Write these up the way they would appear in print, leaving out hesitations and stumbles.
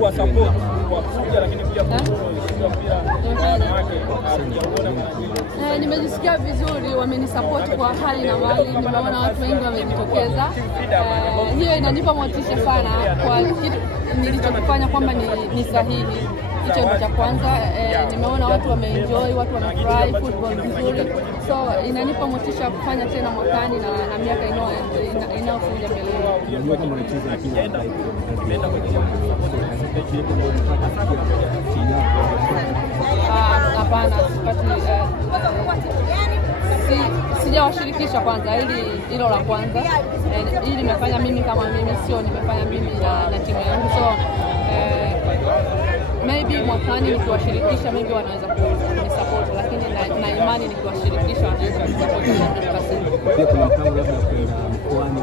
kwa support kwa kuja, lakini pia kwa mpira wanawake nimejisikia vizuri, wamenisupport kwa hali na mali, nimeona watu wengi wamejitokeza. Hiyo inanipa motisha sana kwa kitu nilichokifanya kwamba ni sahihi. Hicho ni cha kwanza. Nimeona watu wameenjoy, watu wanafurahi, football vizuri, so inanipa motisha kufanya tena mwakani na miaka inayokuja mbele. Hapana, sijawashirikisha kwanza, hilo la kwanza. Hili nimefanya mimi kama mimi, sio nimefanya mimi na timu yangu, so maybe mwakani nikiwashirikisha maybe wanaweza kunisupport, lakini na imani nikiwashirikisha wanaweza kunisupport 100%. Pia kuna mpango labda kwenda mkoani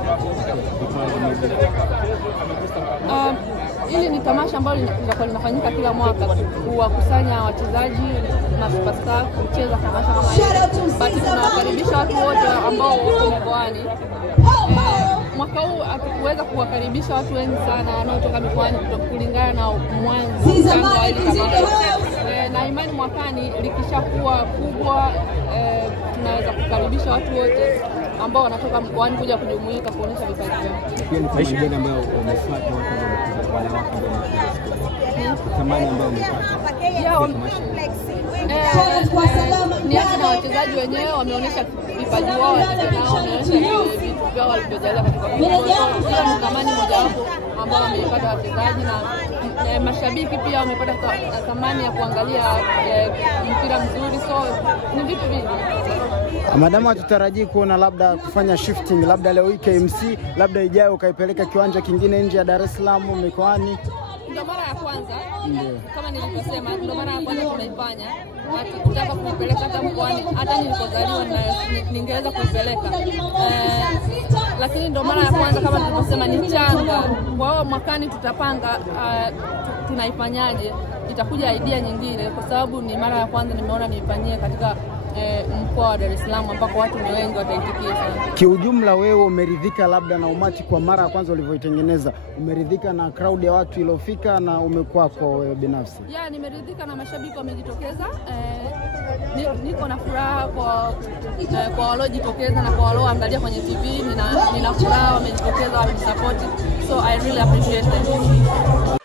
hili ni tamasha ambalo linakuwa linafanyika kila mwaka, kuwakusanya wachezaji na superstar kucheza tamasha kama hili. Basi tunawakaribisha watu wote ambao wako mkoani. Mwaka huu hatukuweza kuwakaribisha watu wengi sana wanaotoka mikoani kulingana na mwanzo wa hili tamasha. Na imani mwakani likishakuwa kubwa, tunaweza kukaribisha watu wote ambao wanatoka mkoani kuja kujumuika kuonyesha vipaji vyao. Pia ni tamasha gani ambayo umefuata watu wanawake tamani ambao umepata? Niache na wachezaji wenyewe wameonyesha vipaji wao, wameonyesha vitu vyao walivyojaza katika football. Hiyo ni thamani mojawapo ambao wameipata wachezaji, na mashabiki pia wamepata thamani ya kuangalia mpira mzuri, so ni vitu vingi. Madamu hatutarajii kuona labda kufanya shifting, labda leo KMC, labda ijayo ukaipeleka kiwanja kingine nje ya Dar es Salaam mikoani? Ndio mara ya kwanza, kama nilivyosema, ndio mara ya kwanza tunaifanya. Nataka kuipeleka hata mkoani, hata nilipozaliwa ningeweza kuipeleka, lakini ndio mara ya kwanza, kama nilivyosema, ni changa. Kwa hiyo mwakani tutapanga tunaifanyaje, itakuja idea nyingine, kwa sababu ni mara ya kwanza nimeona niifanyie katika mkoa wa Dar es Salaam ambako watu ni wengi, wataitikia sana. Kiujumla wewe umeridhika labda na umati kwa mara ya kwanza ulivyoitengeneza? Umeridhika na crowd ya watu iliyofika na umekuwa kwa wewe binafsi? Nimeridhika na mashabiki wamejitokeza. Niko na furaha kwa waliojitokeza na kwa walioangalia kwenye TV. Nina furaha wamejitokeza, wamenisupport, so I really appreciate them.